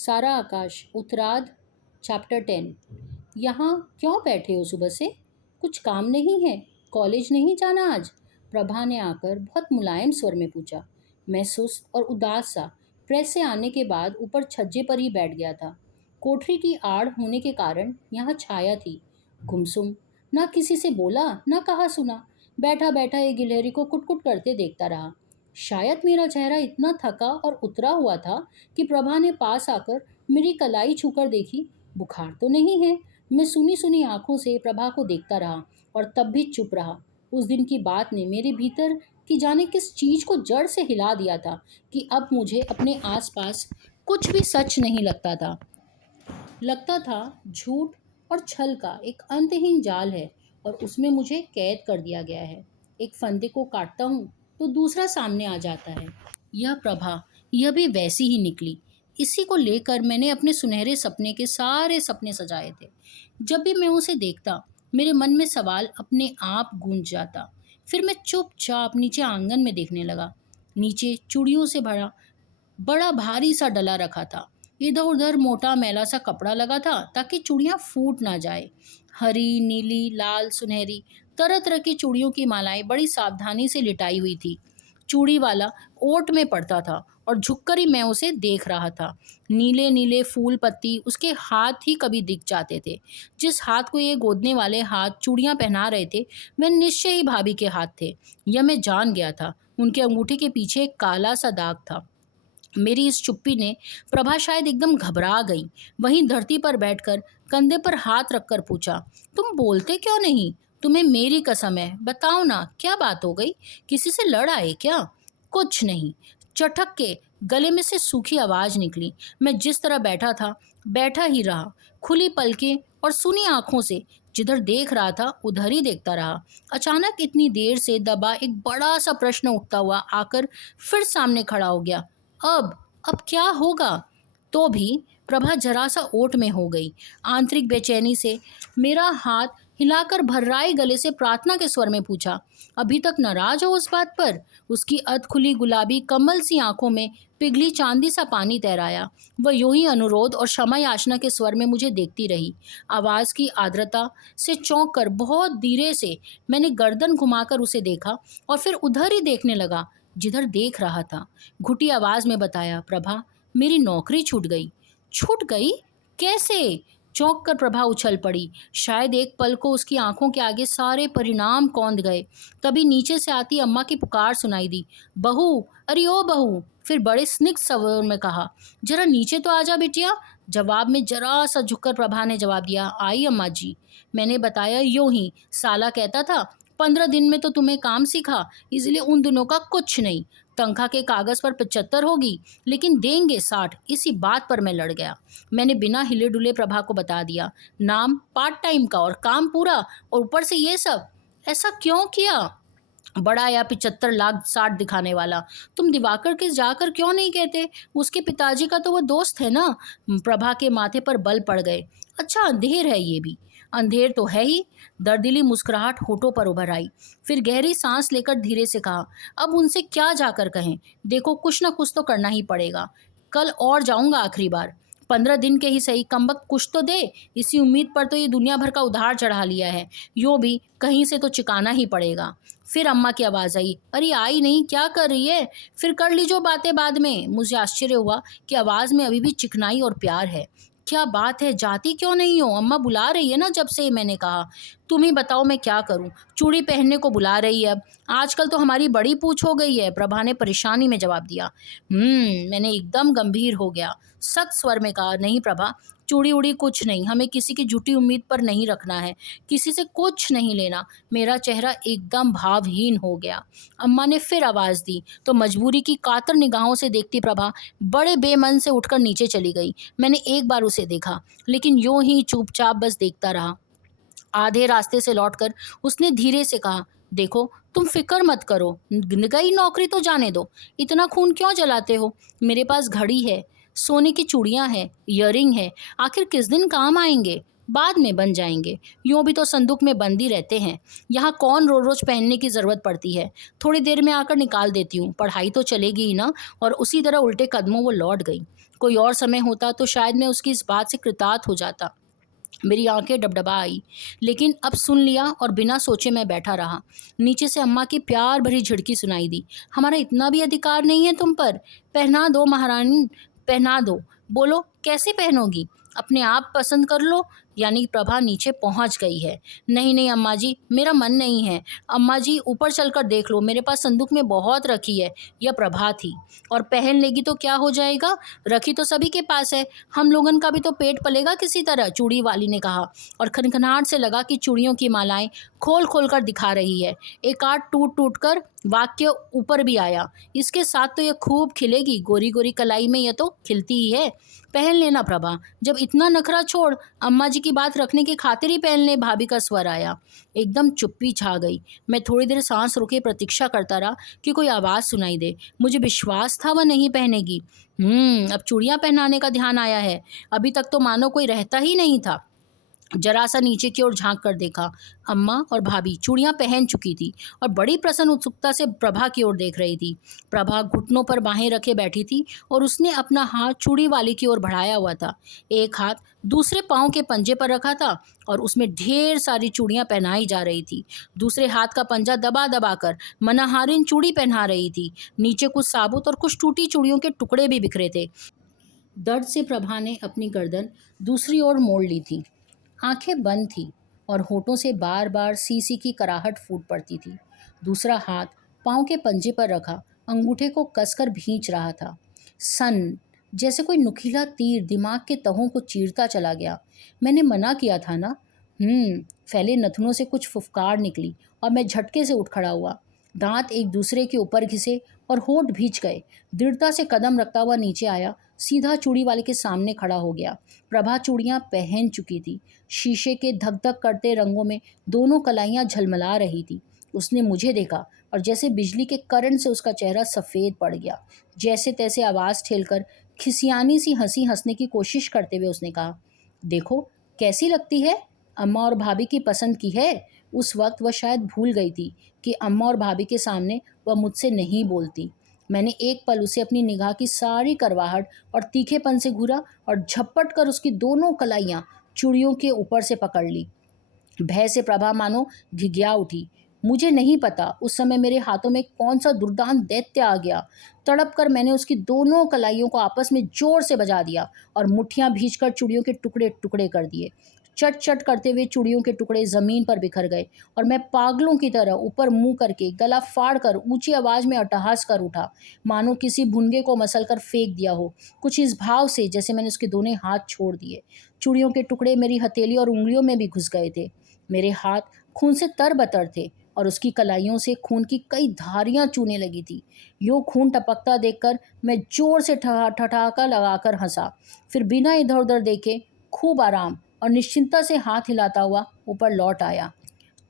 सारा आकाश उत्तरार्ध चैप्टर 10। यहाँ क्यों बैठे हो सुबह से? कुछ काम नहीं है? कॉलेज नहीं जाना आज? प्रभा ने आकर बहुत मुलायम स्वर में पूछा। मैं सुस्त और उदास सा प्रेस से आने के बाद ऊपर छज्जे पर ही बैठ गया था। कोठरी की आड़ होने के कारण यहाँ छाया थी। गुमसुम, ना किसी से बोला ना कहा सुना। बैठा बैठा एक गिलहरी को कुटकुट करते देखता रहा। शायद मेरा चेहरा इतना थका और उतरा हुआ था कि प्रभा ने पास आकर मेरी कलाई छूकर देखी। बुखार तो नहीं है? मैं सुनी सुनी आंखों से प्रभा को देखता रहा और तब भी चुप रहा। उस दिन की बात ने मेरे भीतर की जाने किस चीज को जड़ से हिला दिया था कि अब मुझे अपने आसपास कुछ भी सच नहीं लगता था। लगता था झूठ और छल का एक अंतहीन जाल है और उसमें मुझे कैद कर दिया गया है। एक फंदे को काटता हूँ तो दूसरा सामने आ जाता है। यह प्रभा, यह भी वैसी ही निकली। इसी को लेकर मैंने अपने सुनहरे सपने के सारे सपने सजाए थे। जब भी मैं उसे देखता मेरे मन में सवाल अपने आप गूंज जाता। फिर मैं चुपचाप नीचे आंगन में देखने लगा। नीचे चूड़ियों से भरा बड़ा भारी सा डला रखा था। इधर उधर मोटा मैला सा कपड़ा लगा था ताकि चूड़ियां फूट ना जाए। हरी, नीली, लाल, सुनहरी तरह तरह की चूड़ियों की मालाएं बड़ी सावधानी से लिटाई हुई थी। चूड़ी वाला ओट में पड़ता था और झुककर ही मैं उसे देख रहा था। नीले नीले फूल पत्ती उसके हाथ ही कभी दिख जाते थे। जिस हाथ को ये गोदने वाले हाथ चूड़ियां पहना रहे थे वह निश्चय ही भाभी के हाथ थे। यह मैं जान गया था। उनके अंगूठी के पीछे एक काला सा दाग था। मेरी इस चुप्पी ने प्रभा शायद एकदम घबरा गई। वहीं धरती पर बैठकर कंधे पर हाथ रखकर पूछा, तुम बोलते क्यों नहीं? तुम्हें मेरी कसम है, बताओ ना क्या बात हो गई? किसी से लड़ आए क्या? कुछ नहीं। चटक के गले में से सूखी आवाज निकली। मैं जिस तरह बैठा था बैठा ही रहा, खुली पलकें और सुनी आंखों से जिधर देख रहा था उधर ही देखता रहा। अचानक इतनी देर से दबा एक बड़ा सा प्रश्न उठता हुआ आकर फिर सामने खड़ा हो गया। अब क्या होगा? तो भी प्रभा जरा सा ओट में हो गई। आंतरिक बेचैनी से मेरा हाथ हिलाकर भर्राए गले से प्रार्थना के स्वर में पूछा, अभी तक नाराज हो उस बात पर? उसकी अध खुली गुलाबी कमल सी आंखों में पिघली चांदी सा पानी तैराया। वह यूं ही अनुरोध और क्षमा याचना के स्वर में मुझे देखती रही। आवाज की आर्द्रता से चौंक कर बहुत धीरे से मैंने गर्दन घुमाकर उसे देखा और फिर उधर ही देखने लगा जिधर देख रहा था। घुटी आवाज में बताया, प्रभा, मेरी नौकरी छूट गई। छूट गई? कैसे? चौंक कर प्रभा उछल पड़ी। शायद एक पल को उसकी आंखों के आगे सारे परिणाम कौंध गए। तभी नीचे से आती अम्मा की पुकार सुनाई दी, बहू, अरे ओ बहू। फिर बड़े स्निग्ध स्वर में कहा, जरा नीचे तो आजा बिटिया। जवाब में जरा सा झुककर प्रभा ने जवाब दिया, आई अम्मा जी। मैंने बताया, यूं ही साला कहता था 15 दिन में तो तुम्हें काम सिखा, इसलिए उन दिनों का कुछ नहीं। तनख्वाह के कागज पर 75 होगी लेकिन देंगे 60। इसी बात पर मैं लड़ गया। मैंने बिना हिले डुले प्रभा को बता दिया, नाम पार्ट टाइम का और काम पूरा, और ऊपर से ये सब। ऐसा क्यों किया? बड़ा या 75 लाख 60 दिखाने वाला। तुम दिवाकर के जाकर क्यों नहीं कहते? उसके पिताजी का तो वो दोस्त है ना। प्रभा के माथे पर बल पड़ गए। अच्छा, अंधेर है ये भी। अंधेर तो है ही। दर्दीली मुस्कुराहट होठों पर उभर आई। फिर गहरी सांस लेकर धीरे से कहा, अब उनसे क्या जाकर कहें? देखो, कुछ ना कुछ तो करना ही पड़ेगा। कल और जाऊंगा आखिरी बार। 15 दिन के ही सही, कमबख्त कुछ तो दे। इसी उम्मीद पर तो ये दुनिया भर का उधार चढ़ा लिया है। यो भी कहीं से तो चुकाना ही पड़ेगा। फिर अम्मा की आवाज़ आई, अरे आई नहीं, क्या कर रही है? फिर कर लीजो बातें बाद में। मुझे आश्चर्य हुआ कि आवाज़ में अभी भी चिकनाई और प्यार है। क्या बात है, जाती क्यों नहीं हो? अम्मा बुला रही है ना जब से। मैंने कहा, तुम ही बताओ मैं क्या करूं? चूड़ी पहनने को बुला रही है। अब आजकल तो हमारी बड़ी पूछ हो गई है, प्रभा ने परेशानी में जवाब दिया। मैंने एकदम गंभीर हो गया, सख्त स्वर में कहा, नहीं प्रभा, चूड़ी उड़ी कुछ नहीं। हमें किसी की झूठी उम्मीद पर नहीं रखना है, किसी से कुछ नहीं लेना। मेरा चेहरा एकदम भावहीन हो गया। अम्मा ने फिर आवाज़ दी तो मजबूरी की कातर निगाहों से देखती प्रभा बड़े बेमन से उठकर नीचे चली गई। मैंने एक बार उसे देखा लेकिन यूं ही चुपचाप बस देखता रहा। आधे रास्ते से लौटकर उसने धीरे से कहा, देखो, तुम फिक्र मत करो, गई नौकरी तो जाने दो। इतना खून क्यों जलाते हो? मेरे पास घड़ी है, सोने की चूड़ियां हैं, इयररिंग है, आखिर किस दिन काम आएंगे? बाद में बन जाएंगे, यूँ भी तो संदूक में बंद ही रहते हैं। यहाँ कौन रोज रोज पहनने की ज़रूरत पड़ती है, थोड़ी देर में आकर निकाल देती हूँ, पढ़ाई तो चलेगी ही ना। और उसी तरह उल्टे कदमों वो लौट गई। कोई और समय होता तो शायद मैं उसकी इस बात से कृतार्थ हो जाता। मेरी आंखें डबडबा आई, लेकिन अब सुन लिया और बिना सोचे मैं बैठा रहा। नीचे से अम्मा की प्यार भरी झिड़की सुनाई दी। हमारा इतना भी अधिकार नहीं है तुम पर? पहना दो महारानी, पहना दो। बोलो कैसे पहनोगी? अपने आप पसंद कर लो। यानी प्रभा नीचे पहुंच गई है। नहीं नहीं अम्मा जी, मेरा मन नहीं है। अम्मा जी ऊपर चलकर देख लो, मेरे पास संदूक में बहुत रखी है। यह प्रभा थी। और पहन लेगी तो क्या हो जाएगा? रखी तो सभी के पास है, हम लोगन का भी तो पेट पलेगा किसी तरह, चूड़ी वाली ने कहा। और खनखनाहट से लगा कि चूड़ियों की मालाएं खोल खोल कर दिखा रही है। एक आध टूट टूट कर वाक्य ऊपर भी आया। इसके साथ तो यह खूब खिलेगी, गोरी गोरी कलाई में यह तो खिलती ही है। पहन लेना प्रभा, जब इतना नखरा छोड़, अम्मा जी की बात रखने की खातिर ही पहन ले। भाभी का स्वर आया। एकदम चुप्पी छा गई। मैं थोड़ी देर सांस रोके प्रतीक्षा करता रहा कि कोई आवाज़ सुनाई दे। मुझे विश्वास था वह नहीं पहनेगी। अब चूड़ियाँ पहनाने का ध्यान आया है। अभी तक तो मानो कोई रहता ही नहीं था। जरा सा नीचे की ओर झांक कर देखा। अम्मा और भाभी चूड़ियाँ पहन चुकी थी और बड़ी प्रसन्न उत्सुकता से प्रभा की ओर देख रही थी। प्रभा घुटनों पर बाहें रखे बैठी थी और उसने अपना हाथ चूड़ी वाली की ओर बढ़ाया हुआ था। एक हाथ दूसरे पाँव के पंजे पर रखा था और उसमें ढेर सारी चूड़ियाँ पहनाई जा रही थी। दूसरे हाथ का पंजा दबा दबा कर मनाहारिन चूड़ी पहना रही थी। नीचे कुछ साबुत और कुछ टूटी चूड़ियों के टुकड़े भी बिखरे थे। दर्द से प्रभा ने अपनी गर्दन दूसरी ओर मोड़ ली थी। आंखें बंद थीं और होठों से बार बार सी सी की कराहट फूट पड़ती थी। दूसरा हाथ पाँव के पंजे पर रखा अंगूठे को कसकर भींच रहा था। सन जैसे कोई नुकीला तीर दिमाग के तहों को चीरता चला गया। मैंने मना किया था ना। फैले नथनों से कुछ फुफकार निकली और मैं झटके से उठ खड़ा हुआ। दांत एक दूसरे के ऊपर घिसे और होठ भींच गए। दृढ़ता से कदम रखता हुआ नीचे आया, सीधा चूड़ी वाले के सामने खड़ा हो गया। प्रभा चूड़ियाँ पहन चुकी थी। शीशे के धक धक करते रंगों में दोनों कलाइयाँ झलमला रही थी। उसने मुझे देखा और जैसे बिजली के करंट से उसका चेहरा सफ़ेद पड़ गया। जैसे तैसे आवाज़ ठेलकर खिसियानी सी हंसी हंसने की कोशिश करते हुए उसने कहा, देखो कैसी लगती है? अम्मा और भाभी की पसंद की है। उस वक्त वह शायद भूल गई थी कि अम्मा और भाभी के सामने वह मुझसे नहीं बोलती। मैंने एक पल उसे अपनी निगाह की सारी करवाहट और तीखेपन से घूरा और झपट कर उसकी दोनों कलाइयाँ चूड़ियों के ऊपर से पकड़ ली। भय से प्रभा मानो घिघिया उठी। मुझे नहीं पता उस समय मेरे हाथों में कौन सा दुर्दांत दैत्य आ गया। तड़प कर मैंने उसकी दोनों कलाइयों को आपस में जोर से बजा दिया और मुट्ठियां भींचकर चूड़ियों के टुकड़े टुकड़े कर दिए। चट चट करते हुए चूड़ियों के टुकड़े जमीन पर बिखर गए और मैं पागलों की तरह ऊपर मुंह करके गला फाड़ कर ऊंची आवाज में अट्टहास कर उठा, मानो किसी भुनगे को मसल कर फेंक दिया हो। कुछ इस भाव से जैसे मैंने उसके दोनों हाथ छोड़ दिए। चूड़ियों के टुकड़े मेरी हथेली और उंगलियों में भी घुस गए थे। मेरे हाथ खून से तरबतर थे और उसकी कलाइयों से खून की कई धारियां चूने लगी थी। यो खून टपकता देखकर मैं जोर से ठठाका लगाकर हंसा। फिर बिना इधर उधर देखे खूब आराम और निश्चिंतता से हाथ हिलाता हुआ ऊपर लौट आया।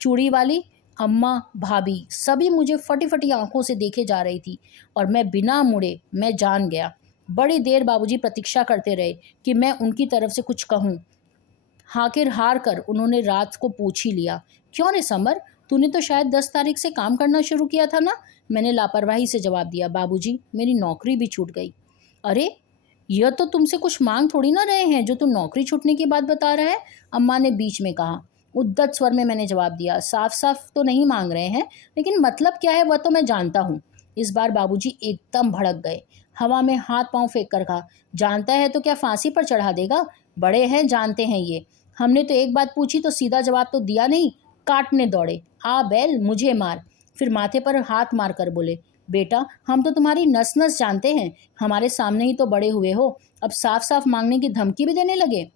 चूड़ी वाली, अम्मा, भाभी सभी मुझे फटी फटी आंखों से देखे जा रही थी और मैं बिना मुड़े मैं जान गया। बड़ी देर बाबूजी प्रतीक्षा करते रहे कि मैं उनकी तरफ से कुछ कहूँ। आखिर हार कर उन्होंने रात को पूछ ही लिया, क्यों रे समर, तूने तो शायद 10 तारीख से काम करना शुरू किया था ना? मैंने लापरवाही से जवाब दिया, बाबूजी मेरी नौकरी भी छूट गई। अरे यह तो तुमसे कुछ मांग थोड़ी ना रहे हैं जो तुम नौकरी छूटने की बात बता रहा है, अम्मा ने बीच में कहा। उद्दत स्वर में मैंने जवाब दिया, साफ साफ तो नहीं मांग रहे हैं, लेकिन मतलब क्या है वह तो मैं जानता हूँ। इस बार बाबूजी एकदम भड़क गए। हवा में हाथ पांव फेंक कर कहा, जानता है तो क्या फांसी पर चढ़ा देगा? बड़े हैं, जानते हैं ये। हमने तो एक बात पूछी तो सीधा जवाब तो दिया नहीं, काटने दौड़े। आ बैल मुझे मार। फिर माथे पर हाथ मार कर बोले, बेटा हम तो तुम्हारी नस नस जानते हैं, हमारे सामने ही तो बड़े हुए हो, अब साफ साफ मांगने की धमकी भी देने लगे।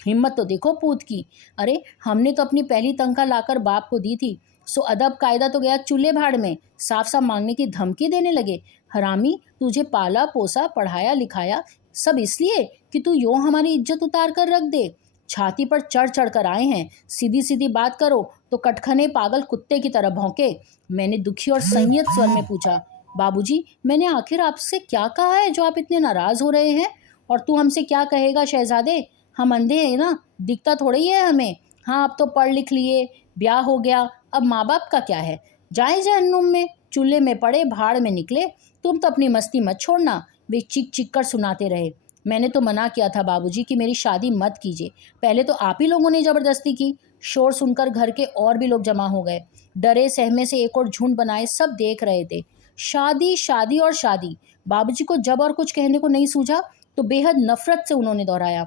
हिम्मत तो देखो पूत की। अरे हमने तो अपनी पहली तनख्वाह लाकर बाप को दी थी, सो अदब कायदा तो गया चूल्हे भाड़ में, साफ साफ मांगने की धमकी देने लगे। हरामी, तुझे पाला पोसा पढ़ाया लिखाया सब इसलिए कि तू यूं हमारी इज्जत उतार कर रख दे। छाती पर चढ़ चढ़ कर आए हैं, सीधी सीधी बात करो तो कटखने पागल कुत्ते की तरह भौंके। मैंने दुखी और संयत स्वर में पूछा, बाबूजी मैंने आखिर आपसे क्या कहा है जो आप इतने नाराज हो रहे हैं? और तू हमसे क्या कहेगा शहजादे? हम अंधे हैं ना, दिखता थोड़ा ही है हमें। हाँ, अब तो पढ़ लिख लिए, ब्याह हो गया, अब माँ बाप का क्या है। जाए जहन्नुम में, चूल्हे में पड़े, भाड़ में निकले। तुम तो अपनी मस्ती मत छोड़ना। वे चीख चीख कर सुनाते रहे। मैंने तो मना किया था बाबूजी कि मेरी शादी मत कीजिए। पहले तो आप ही लोगों ने ज़बरदस्ती की। शोर सुनकर घर के और भी लोग जमा हो गए। डरे सहमे से एक और झुंड बनाए सब देख रहे थे। शादी, शादी और शादी। बाबूजी को जब और कुछ कहने को नहीं सूझा तो बेहद नफरत से उन्होंने दोहराया।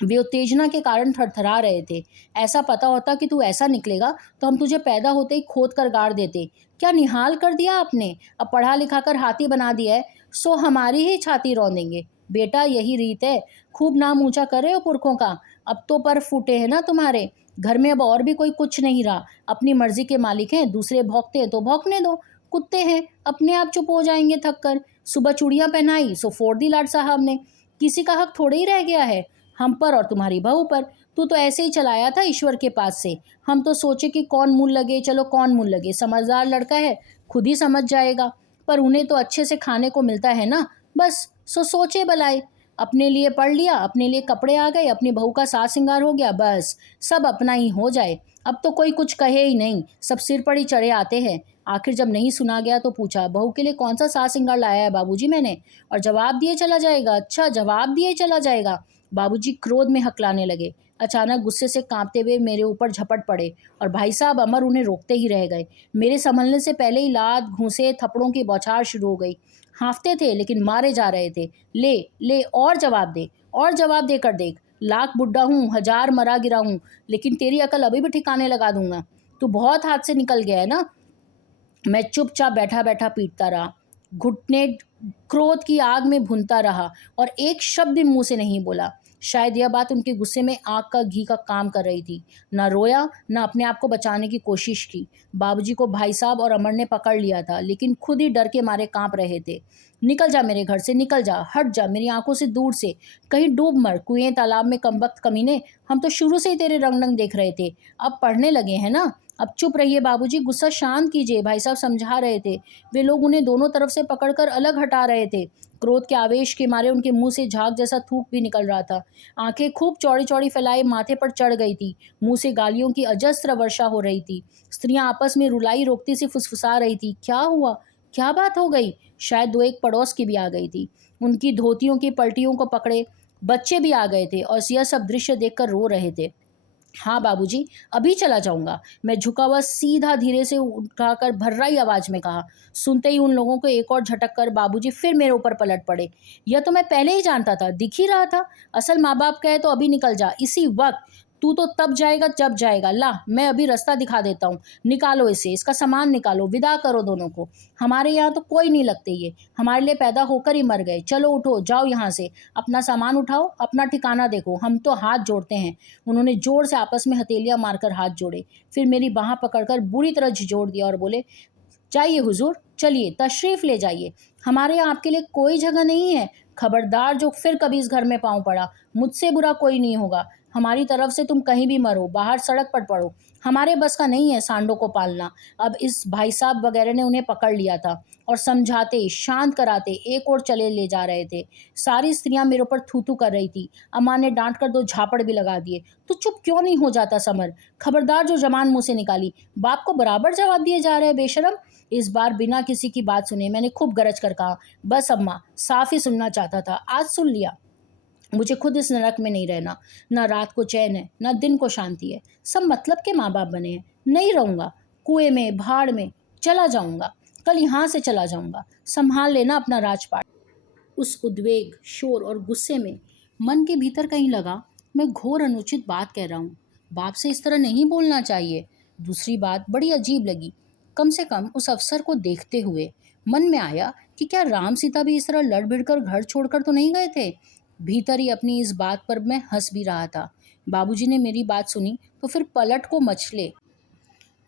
वे उत्तेजना के कारण थरथरा रहे थे। ऐसा पता होता कि तू ऐसा निकलेगा तो हम तुझे पैदा होते ही खोद कर गाड़ देते। क्या निहाल कर दिया आपने। अब पढ़ा लिखा कर हाथी बना दिया है, सो हमारी ही छाती रौंदेंगे। बेटा, यही रीत है। खूब नाम ऊंचा कर रहे हो पुरखों का। अब तो पर फूटे हैं ना तुम्हारे। घर में अब और भी कोई कुछ नहीं रहा। अपनी मर्जी के मालिक हैं, दूसरे भौंकते हैं तो भौंकने दो। कुत्ते हैं, अपने आप चुप हो जाएंगे थक कर। सुबह चूड़ियां पहनाई सो फोड़ दी लाट साहब ने। किसी का हक थोड़े ही रह गया है हम पर और तुम्हारी बहू पर। तू तो ऐसे ही चलाया था ईश्वर के पास से। हम तो सोचे कि कौन मुंह लगे, चलो कौन मुंह लगे, समझदार लड़का है, खुद ही समझ जाएगा। पर उन्हें तो अच्छे से खाने को मिलता है ना, बस सो सोचे भलाई। अपने लिए पढ़ लिया, अपने लिए कपड़े आ गए, अपनी बहू का साज श्रृंगार हो गया, बस सब अपना ही हो जाए। अब तो कोई कुछ कहे ही नहीं, सब सिर पर ही चढ़े आते हैं। आखिर जब नहीं सुना गया तो पूछा, बहू के लिए कौन सा साज श्रृंगार लाया है बाबूजी मैंने। और जवाब दिए चला जाएगा। अच्छा, जवाब दिए चला जाएगा। बाबूजी क्रोध में हकलाने लगे। अचानक गुस्से से कांपते हुए मेरे ऊपर झपट पड़े और भाई साहब अमर उन्हें रोकते ही रह गए। मेरे संभलने से पहले ही लात, घूंसे, थप्पड़ों की बौछार शुरू हो गई। हाँफते थे लेकिन मारे जा रहे थे। ले ले, और जवाब दे, और जवाब देकर देख। लाख बुड्ढा हूँ, हजार मरा गिरा हूँ, लेकिन तेरी अकल अभी भी ठिकाने लगा दूंगा। तू बहुत हाथ से निकल गया है ना। मैं चुपचाप बैठा बैठा पीटता रहा, घुटने क्रोध की आग में भुनता रहा और एक शब्द भी मुंह से नहीं बोला। शायद यह बात उनके गुस्से में आग का घी का काम कर रही थी। न रोया, न अपने आप को बचाने की कोशिश की। बाबूजी को भाई साहब और अमर ने पकड़ लिया था, लेकिन खुद ही डर के मारे कांप रहे थे। निकल जा मेरे घर से, निकल जा, हट जा मेरी आंखों से दूर से। कहीं डूब मर कुएं तालाब में, कमबख्त कमीने। हम तो शुरू से ही तेरे रंग रंग देख रहे थे, अब पढ़ने लगे हैं ना। अब चुप रहिए बाबूजी, गुस्सा शांत कीजिए, भाई साहब समझा रहे थे। वे लोग उन्हें दोनों तरफ से पकड़कर अलग हटा रहे थे। क्रोध के आवेश के मारे उनके मुंह से झाग जैसा थूक भी निकल रहा था। आंखें खूब चौड़ी चौड़ी फैलाए माथे पर चढ़ गई थी। मुंह से गालियों की अजस्त्र वर्षा हो रही थी। स्त्रियां आपस में रुलाई रोकती सी फुसफुसा रही थी। क्या हुआ, क्या बात हो गई। शायद दो एक पड़ोस की भी आ गई थी। उनकी धोतियों की पलटियों को पकड़े बच्चे भी आ गए थे और यह सब दृश्य देखकर रो रहे थे। हाँ बाबूजी, अभी चला जाऊंगा। मैं झुका हुआ सीधा धीरे से उठाकर भर्राई आवाज में कहा। सुनते ही उन लोगों को एक और झटक कर बाबूजी फिर मेरे ऊपर पलट पड़े। यह तो मैं पहले ही जानता था, दिख ही रहा था। असल माँ बाप कहे तो अभी निकल जा, इसी वक्त। तू तो तब जाएगा जब जाएगा। ला, मैं अभी रास्ता दिखा देता हूँ। निकालो इसे, इसका सामान निकालो, विदा करो दोनों को। हमारे यहाँ तो कोई नहीं लगते, ये हमारे लिए पैदा होकर ही मर गए। चलो उठो, जाओ यहाँ से, अपना सामान उठाओ, अपना ठिकाना देखो, हम तो हाथ जोड़ते हैं। उन्होंने जोर से आपस में हथेलियां मारकर हाथ जोड़े, फिर मेरी बाह पकड़कर बुरी तरह झिझोड़ दिया और बोले, जाइए हुजूर, चलिए तशरीफ ले जाइए। हमारे यहाँ आपके लिए कोई जगह नहीं है। खबरदार जो फिर कभी इस घर में पाँव पड़ा, मुझसे बुरा कोई नहीं होगा। हमारी तरफ से तुम कहीं भी मरो, बाहर सड़क पर पड़ो, हमारे बस का नहीं है सांडों को पालना। अब इस भाई साहब वगैरह ने उन्हें पकड़ लिया था और समझाते, शांत कराते एक और चले ले जा रहे थे। सारी स्त्रियां मेरे ऊपर थू थू कर रही थी। अम्मा ने डांट कर दो झापड़ भी लगा दिए। तो चुप क्यों नहीं हो जाता समर। खबरदार जो जबान मुंह से निकाली, बाप को बराबर जवाब दिए जा रहे हैं बेशरम। इस बार बिना किसी की बात सुने मैंने खूब गरज कर कहा, बस अम्मा, साफ ही सुनना चाहता था, आज सुन लिया। मुझे खुद इस नरक में नहीं रहना। ना रात को चैन है, ना दिन को शांति है। सब मतलब के माँ बाप बने हैं। नहीं रहूंगा। कुएं में, भाड़ में चला जाऊंगा। कल यहाँ से चला जाऊंगा। संभाल लेना अपना राजपाट। उस उद्वेग, शोर और गुस्से में मन के भीतर कहीं लगा, मैं घोर अनुचित बात कह रहा हूँ। बाप से इस तरह नहीं बोलना चाहिए। दूसरी बात बड़ी अजीब लगी। कम से कम उस अफसर को देखते हुए मन में आया कि क्या राम सीता भी इस तरह लड़ भिड़कर घर छोड़कर तो नहीं गए थे। भीतर ही अपनी इस बात पर मैं हंस भी रहा था। बाबूजी ने मेरी बात सुनी तो फिर पलट को मचले,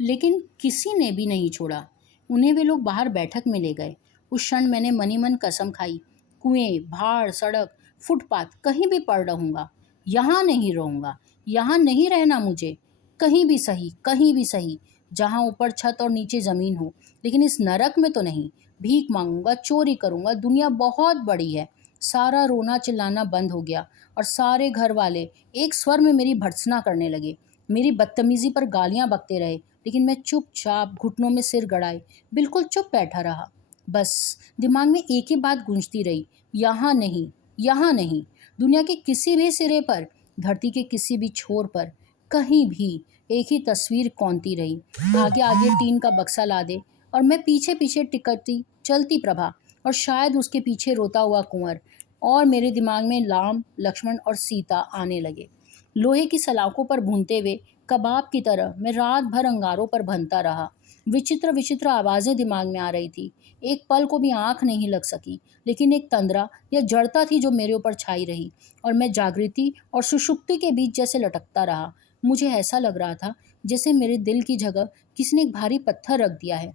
लेकिन किसी ने भी नहीं छोड़ा। उन्हें वे लोग बाहर बैठक में ले गए। उस क्षण मैंने मनी मन कसम खाई, कुएं, भाड़, सड़क, फुटपाथ, कहीं भी पड़ रहूंगा। यहाँ नहीं रहूंगा, यहाँ नहीं रहना मुझे। कहीं भी सही, कहीं भी सही, जहाँ ऊपर छत और नीचे ज़मीन हो, लेकिन इस नरक में तो नहीं। भीख मांगूंगा, चोरी करूंगा, दुनिया बहुत बड़ी है। सारा रोना चिल्लाना बंद हो गया और सारे घर वाले एक स्वर में मेरी भर्त्सना करने लगे। मेरी बदतमीजी पर गालियां बकते रहे, लेकिन मैं चुपचाप घुटनों में सिर गड़ाए बिल्कुल चुप बैठा रहा। बस दिमाग में एक ही बात गूंजती रही, यहाँ नहीं, यहाँ नहीं। दुनिया के किसी भी सिरे पर, धरती के किसी भी छोर पर, कहीं भी एक ही तस्वीर कौंती रही। आगे आगे टीन का बक्सा ला दे और मैं पीछे पीछे टिकटती चलती प्रभा, और शायद उसके पीछे रोता हुआ कुंवर। और मेरे दिमाग में राम, लक्ष्मण और सीता आने लगे। लोहे की सलाखों पर भूनते हुए कबाब की तरह मैं रात भर अंगारों पर भनता रहा। विचित्र विचित्र आवाज़ें दिमाग में आ रही थी। एक पल को भी आंख नहीं लग सकी, लेकिन एक तंद्रा या जड़ता थी जो मेरे ऊपर छाई रही, और मैं जागृति और सुषुप्ति के बीच जैसे लटकता रहा। मुझे ऐसा लग रहा था जैसे मेरे दिल की जगह किसी ने एक भारी पत्थर रख दिया है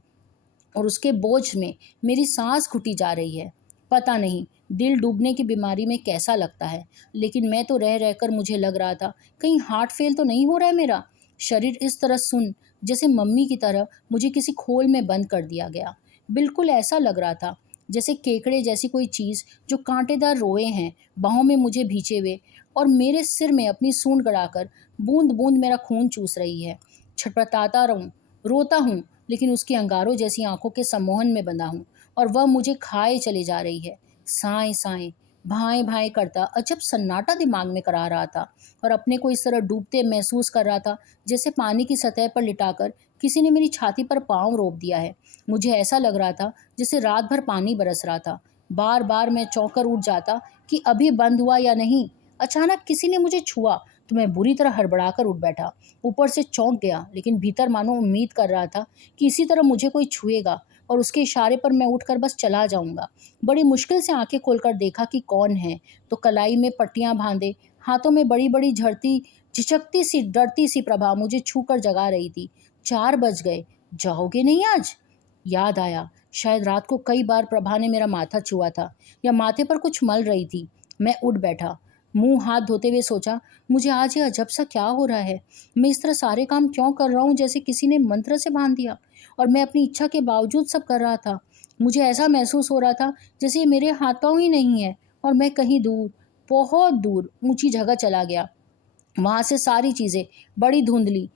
और उसके बोझ में मेरी सांस घुटी जा रही है। पता नहीं दिल डूबने की बीमारी में कैसा लगता है, लेकिन मैं तो रह रहकर मुझे लग रहा था कहीं हार्ट फेल तो नहीं हो रहा है मेरा। शरीर इस तरह सुन, जैसे मम्मी की तरह मुझे किसी खोल में बंद कर दिया गया। बिल्कुल ऐसा लग रहा था जैसे केकड़े जैसी कोई चीज़ जो कांटेदार रोए हैं बाहों में मुझे भींचे हुए, और मेरे सिर में अपनी सूंड गड़ाकर बूंद बूंद मेरा खून चूस रही है। छटपटाता रहूं, रोता हूँ, लेकिन उसकी अंगारों जैसी आंखों के सम्मोहन में बंधा हूँ, और वह मुझे खाए चली जा रही है। साएं साएं, भाएं भाएं करता अजब सन्नाटा दिमाग में करा रहा था, और अपने को इस तरह डूबते महसूस कर रहा था जैसे पानी की सतह पर लिटाकर किसी ने मेरी छाती पर पाँव रोप दिया है। मुझे ऐसा लग रहा था जैसे रात भर पानी बरस रहा था। बार बार मैं चौंक कर उठ जाता कि अभी बंद हुआ या नहीं। अचानक किसी ने मुझे छुआ तो मैं बुरी तरह हड़बड़ाकर उठ बैठा। ऊपर से चौंक गया, लेकिन भीतर मानो उम्मीद कर रहा था कि इसी तरह मुझे कोई छुएगा और उसके इशारे पर मैं उठकर बस चला जाऊंगा। बड़ी मुश्किल से आंखें खोलकर देखा कि कौन है, तो कलाई में पट्टियां बांधे, हाथों में बड़ी बड़ी झड़ती झिझकती सी डरती सी प्रभा मुझे छू कर जगा रही थी। 4 बज गए, जाओगे नहीं आज? याद आया, शायद रात को कई बार प्रभा ने मेरा माथा छुआ था या माथे पर कुछ मल रही थी। मैं उठ बैठा, मुंह हाथ धोते हुए सोचा, मुझे आज ये अजब सा क्या हो रहा है? मैं इस तरह सारे काम क्यों कर रहा हूँ जैसे किसी ने मंत्र से बांध दिया, और मैं अपनी इच्छा के बावजूद सब कर रहा था। मुझे ऐसा महसूस हो रहा था जैसे ये मेरे हाथों ही नहीं है और मैं कहीं दूर, बहुत दूर ऊंची जगह चला गया। वहां से सारी चीजें बड़ी धुंधली,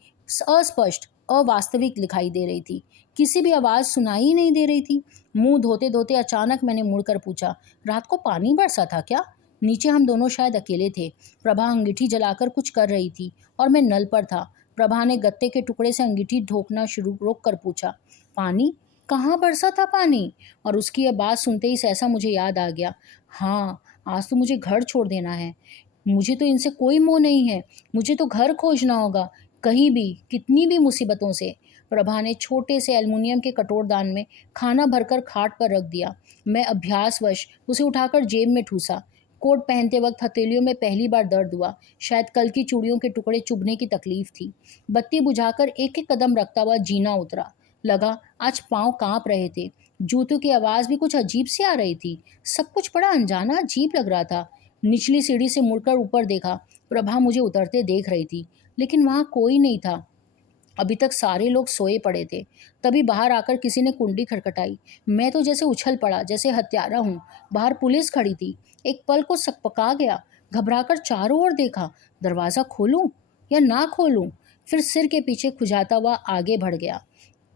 अस्पष्ट, अवास्तविक दिखाई दे रही थी। किसी भी आवाज सुनाई ही नहीं दे रही थी। मुंह धोते धोते अचानक मैंने मुड़कर पूछा, रात को पानी बरसा था क्या? नीचे हम दोनों शायद अकेले थे। प्रभा अंगीठी जलाकर कुछ कर रही थी और मैं नल पर था। प्रभा ने गत्ते के टुकड़े से अंगीठी ढोकना शुरू रोक कर पूछा, पानी? कहाँ बरसा था पानी? और उसकी यह बात सुनते ही सहसा मुझे याद आ गया, हाँ, आज तो मुझे घर छोड़ देना है। मुझे तो इनसे कोई मोह नहीं है। मुझे तो घर खोजना होगा, कहीं भी, कितनी भी मुसीबतों से। प्रभा ने छोटे से एल्युमिनियम के कटोरदान में खाना भरकर खाट पर रख दिया। मैं अभ्यासवश उसे उठाकर जेब में ठूसा। कोट पहनते वक्त हथेलियों में पहली बार दर्द हुआ। शायद कल की चूड़ियों के टुकड़े चुभने की तकलीफ थी। बत्ती बुझाकर एक एक कदम रखता हुआ जीना उतरा। लगा आज पाँव कांप रहे थे। जूतों की आवाज़ भी कुछ अजीब सी आ रही थी। सब कुछ बड़ा अनजाना अजीब लग रहा था। निचली सीढ़ी से मुड़कर ऊपर देखा। प्रभा मुझे उतरते देख रही थी, लेकिन वहां कोई नहीं था। अभी तक सारे लोग सोए पड़े थे। तभी बाहर आकर किसी ने कुंडी खटखटाई। मैं तो जैसे उछल पड़ा, जैसे हत्यारा हूँ। बाहर पुलिस खड़ी थी। एक पल को सकपका गया, घबराकर चारों ओर देखा। दरवाज़ा खोलूं या ना खोलूं? फिर सिर के पीछे खुजाता हुआ आगे बढ़ गया।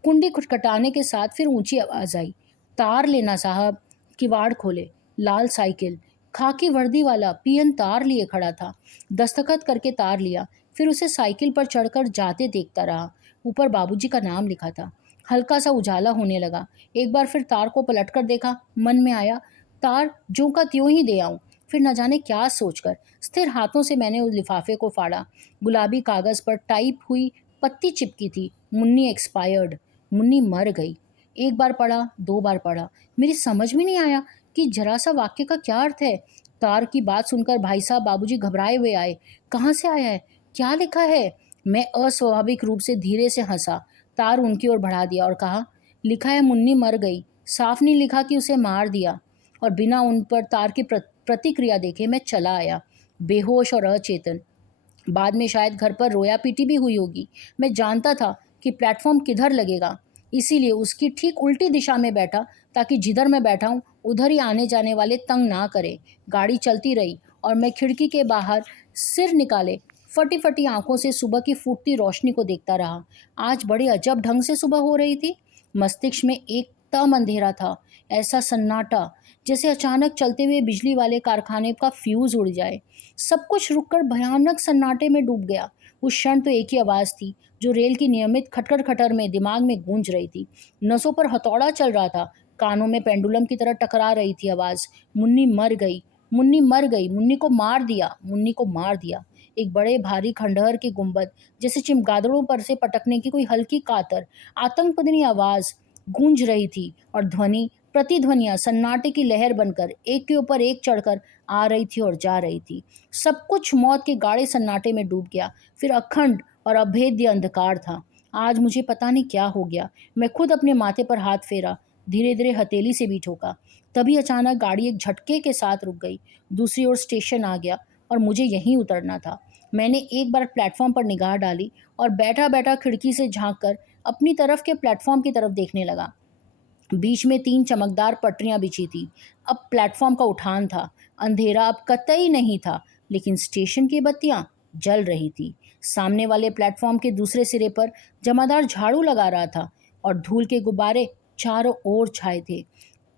कुंडी खटखटाने के साथ फिर ऊंची आवाज़ आई, तार लेना साहब। किवाड़ खोले। लाल साइकिल, खाकी वर्दी वाला पियन तार लिए खड़ा था। दस्तखत करके तार लिया, फिर उसे साइकिल पर चढ़कर जाते देखता रहा। ऊपर बाबूजी का नाम लिखा था। हल्का सा उजाला होने लगा। एक बार फिर तार को पलटकर देखा। मन में आया, तार ज्यों का त्यों ही दे आऊं। फिर न जाने क्या सोचकर स्थिर हाथों से मैंने उस लिफाफे को फाड़ा। गुलाबी कागज पर टाइप हुई पत्ती चिपकी थी, मुन्नी एक्सपायर्ड। मुन्नी मर गई। एक बार पढ़ा, 2 बार पढ़ा, मेरी समझ में नहीं आया कि जरा सा वाक्य का क्या अर्थ है। तार की बात सुनकर भाई साहब बाबूजी घबराए हुए आए। कहाँ से आया है, क्या लिखा है? मैं अस्वाभाविक रूप से धीरे से हंसा। तार उनकी ओर बढ़ा दिया और कहा, लिखा है मुन्नी मर गई, साफ नहीं लिखा कि उसे मार दिया। और बिना उन पर तार की प्रतिक्रिया देखे मैं चला आया, बेहोश और अचेतन। बाद में शायद घर पर रोया पीटी भी हुई होगी। मैं जानता था कि प्लेटफॉर्म किधर लगेगा। इसीलिए उसकी ठीक उल्टी दिशा में बैठा ताकि जिधर मैं बैठा हूँ उधर ही आने जाने वाले तंग ना करें। गाड़ी चलती रही और मैं खिड़की के बाहर सिर निकाले फटी फटी आंखों से सुबह की फूटती रोशनी को देखता रहा। आज बड़े अजब ढंग से सुबह हो रही थी। मस्तिष्क में एकदम अंधेरा था, ऐसा सन्नाटा जैसे अचानक चलते हुए बिजली वाले कारखाने का फ्यूज उड़ जाए। सब कुछ रुककर भयानक सन्नाटे में डूब गया। उस क्षण तो एक ही आवाज़ थी जो रेल की नियमित खटखट खटर में दिमाग में गूंज रही थी। नसों पर हथौड़ा चल रहा था, कानों में पेंडुलम की तरह टकरा रही थी आवाज़। मुन्नी मर गई, मुन्नी मर गई, मुन्नी को मार दिया, मुन्नी को मार दिया। एक बड़े भारी खंडहर के गुंबद जैसे चिमगादड़ों पर से पटकने की कोई हल्की कातर आतंकपदनी आवाज़ गूंज रही थी और ध्वनि प्रतिध्वनियां सन्नाटे की लहर बनकर एक के ऊपर एक चढ़कर आ रही थी और जा रही थी। सब कुछ मौत के गाढ़े सन्नाटे में डूब गया। फिर अखंड और अभेद्य अंधकार था। आज मुझे पता नहीं क्या हो गया। मैं खुद अपने माथे पर हाथ फेरा, धीरे धीरे हथेली से भी ठोका। तभी अचानक गाड़ी एक झटके के साथ रुक गई। दूसरी ओर स्टेशन आ गया और मुझे यहीं उतरना था। मैंने एक बार प्लेटफॉर्म पर निगाह डाली और बैठा बैठा खिड़की से झांक कर अपनी तरफ के प्लेटफॉर्म की तरफ देखने लगा। बीच में 3 चमकदार पटरियां बिछी थी। अब प्लेटफॉर्म का उठान था। अंधेरा अब कतई नहीं था, लेकिन स्टेशन की बत्तियां जल रही थी। सामने वाले प्लेटफॉर्म के दूसरे सिरे पर जमादार झाड़ू लगा रहा था और धूल के गुब्बारे चारों ओर छाए थे।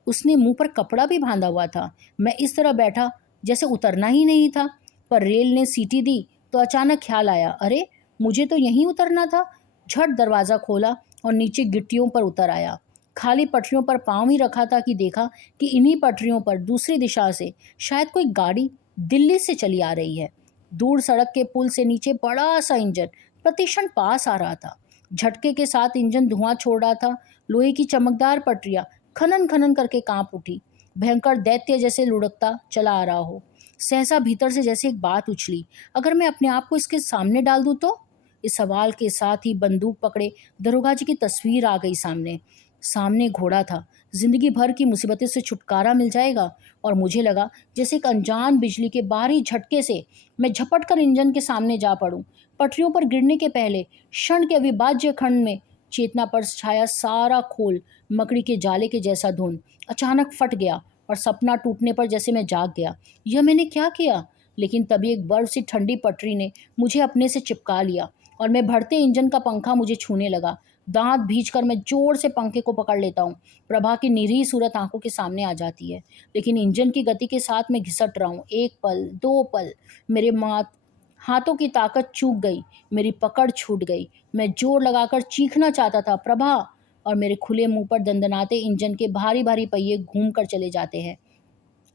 उसने मुंह पर कपड़ा भी बांधा हुआ था। मैं इस तरह बैठा जैसे उतरना ही नहीं था। पर रेल ने सीटी दी तो अचानक ख्याल आया, अरे मुझे तो यहीं उतरना था। झट दरवाज़ा खोला और नीचे गिट्टियों पर उतर आया। खाली पटरियों पर पाँव ही रखा था कि देखा कि इन्हीं पटरियों पर दूसरी दिशा से शायद कोई गाड़ी दिल्ली से चली आ रही है। दूर सड़क के पुल से नीचे बड़ा सा इंजन प्रतिक्षण पास आ रहा था। झटके के साथ इंजन धुआं छोड़ रहा था। लोहे की चमकदार पटरियां खनन खनन करके कांप उठी। भयंकर दैत्य जैसे लुढ़कता चला आ रहा हो। सहसा भीतर से जैसे एक बात उछली, अगर मैं अपने आप को इसके सामने डाल दूं तो? इस सवाल के साथ ही बंदूक पकड़े दरोगा जी की तस्वीर आ गई सामने। सामने घोड़ा था। जिंदगी भर की मुसीबतें से छुटकारा मिल जाएगा। और मुझे लगा जैसे एक अनजान बिजली के बाहरी झटके से मैं झपट कर इंजन के सामने जा पड़ूं। पटरियों पर गिरने के पहले क्षण के अविभाज्य खंड में चेतना पर छाया सारा खोल मकड़ी के जाले के जैसा धुंध अचानक फट गया और सपना टूटने पर जैसे मैं जाग गया। यह मैंने क्या किया? लेकिन तभी एक बर्फ सी ठंडी पटरी ने मुझे अपने से चिपका लिया और मैं भरते इंजन का पंखा मुझे छूने लगा। दांत भींचकर मैं जोर से पंखे को पकड़ लेता हूँ। प्रभा की निरीह सूरत आंखों के सामने आ जाती है, लेकिन इंजन की गति के साथ मैं घिसट रहा हूँ। 1 पल, 2 पल, मेरे हाथों की ताकत चूक गई, मेरी पकड़ छूट गई। मैं जोर लगाकर चीखना चाहता था, प्रभा, और मेरे खुले मुंह पर दंदनाते इंजन के भारी भारी पहिए घूम कर चले जाते हैं।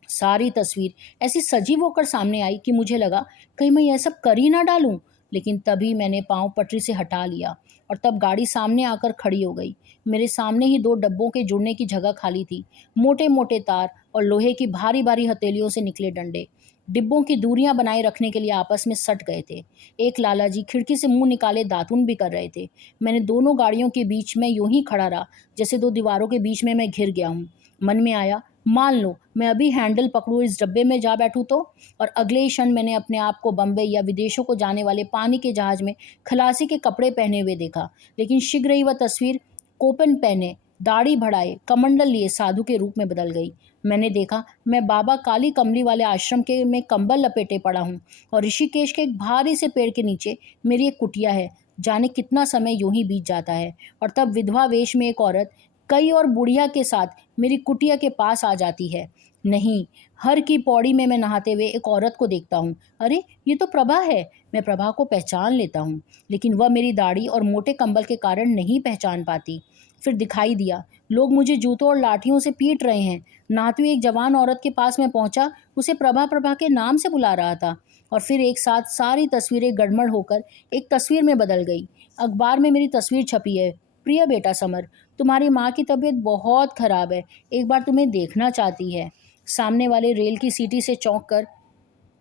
सारी तस्वीर ऐसी सजीव होकर सामने आई कि मुझे लगा कहीं मैं यह सब कर ही ना डालूं। लेकिन तभी मैंने पाँव पटरी से हटा लिया और तब गाड़ी सामने आकर खड़ी हो गई। मेरे सामने ही 2 डब्बों के जुड़ने की जगह खाली थी। मोटे मोटे तार और लोहे की भारी भारी हथेलियों से निकले डंडे डिब्बों की दूरियां बनाए रखने के लिए आपस में सट गए थे। एक लालाजी खिड़की से मुंह निकाले दातुन भी कर रहे थे। मैंने दोनों गाड़ियों के बीच में यूं ही खड़ा रहा जैसे 2 दीवारों के बीच में मैं घिर गया हूँ। मन में आया, मान लो मैं अभी हैंडल पकड़ूं इस डब्बे में जा बैठूं तो? और अगले ही क्षण मैंने अपने आप को बम्बई या विदेशों को जाने वाले पानी के जहाज में खलासी के कपड़े पहने हुए देखा। लेकिन शीघ्र ही वह तस्वीर कोपन पहने, दाढ़ी बढ़ाए, कमंडल लिए साधु के रूप में बदल गई। मैंने देखा मैं बाबा काली कमली वाले आश्रम के में कंबल लपेटे पड़ा हूँ और ऋषिकेश के एक भारी से पेड़ के नीचे मेरी एक कुटिया है। जाने कितना समय यूं ही बीत जाता है और तब विधवा वेश में एक औरत कई और बुढ़िया के साथ मेरी कुटिया के पास आ जाती है। नहीं, हर की पौड़ी में मैं नहाते हुए एक औरत को देखता हूँ। अरे ये तो प्रभा है। मैं प्रभा को पहचान लेता हूँ, लेकिन वह मेरी दाढ़ी और मोटे कंबल के कारण नहीं पहचान पाती। फिर दिखाई दिया, लोग मुझे जूतों और लाठियों से पीट रहे हैं। नहाती हुई एक जवान औरत के पास मैं पहुंचा, उसे प्रभा प्रभा के नाम से बुला रहा था। और फिर एक साथ सारी तस्वीरें गड़बड़ होकर एक तस्वीर में बदल गई। अखबार में मेरी तस्वीर छपी है। प्रिय बेटा समर, तुम्हारी माँ की तबीयत बहुत खराब है, एक बार तुम्हें देखना चाहती है। सामने वाले रेल की सीटी से चौंक कर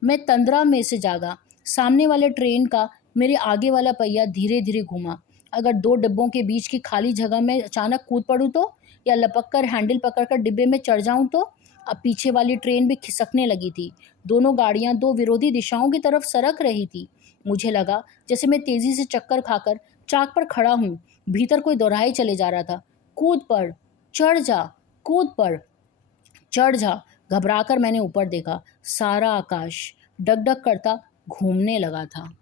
मैं तंद्रा में से जागा। सामने वाले ट्रेन का मेरे आगे वाला पहिया धीरे धीरे घूमा। अगर 2 डिब्बों के बीच की खाली जगह में अचानक कूद पड़ूं तो? या लपक कर हैंडल पकड़कर डिब्बे में चढ़ जाऊं तो? अब पीछे वाली ट्रेन भी खिसकने लगी थी। दोनों गाड़ियां 2 विरोधी दिशाओं की तरफ सरक रही थी। मुझे लगा जैसे मैं तेजी से चक्कर खाकर चाक पर खड़ा हूँ, भीतर कोई दोहराए चले जा रहा था। कूद पड़, चढ़ जा, कूद पड़, चढ़ जा। घबराकर मैंने ऊपर देखा। सारा आकाश डगडग करता घूमने लगा था।